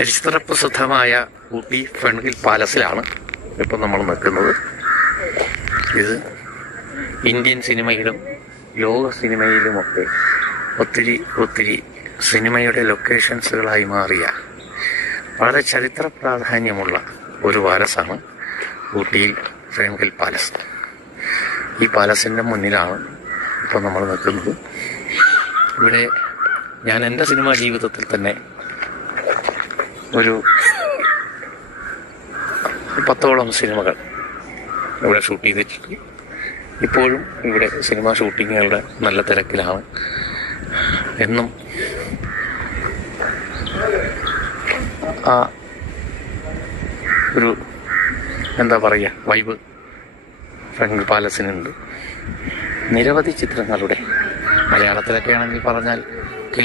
ചരിത്രപ്രസിദ്ധമായ ഊട്ടി ഫൺഹിൽ പാലസിലാണ് ഇപ്പം നമ്മൾ നിൽക്കുന്നത്. ഇത് ഇന്ത്യൻ സിനിമയിലും ലോക സിനിമയിലുമൊക്കെ ഒത്തിരി സിനിമയുടെ ലൊക്കേഷൻസുകളായി മാറിയ വളരെ ചരിത്ര പ്രാധാന്യമുള്ള ഒരു പാലസാണ് ഊട്ടിയിൽ ഫൺഹിൽ പാലസ്. ഈ പാലസിൻ്റെ മുന്നിലാണ് ഇപ്പം നമ്മൾ നിൽക്കുന്നത്. ഇവിടെ ഞാൻ എൻ്റെ സിനിമാ ജീവിതത്തിൽ തന്നെ ഒരു 10ഓളം സിനിമകൾ ഇവിടെ ഷൂട്ട് ചെയ്തിട്ടുണ്ട്. ഇപ്പോഴും ഇവിടെ സിനിമ ഷൂട്ടിങ്ങുകളുടെ നല്ല തിരക്കിലാണ്. എന്നും ആ ഒരു എന്താ പറയുക വൈബ് ഫൺഹിൽ പാലസിനുണ്ട്. നിരവധി ചിത്രങ്ങളുടെ മലയാളത്തിലൊക്കെ ആണെങ്കിൽ പറഞ്ഞാൽ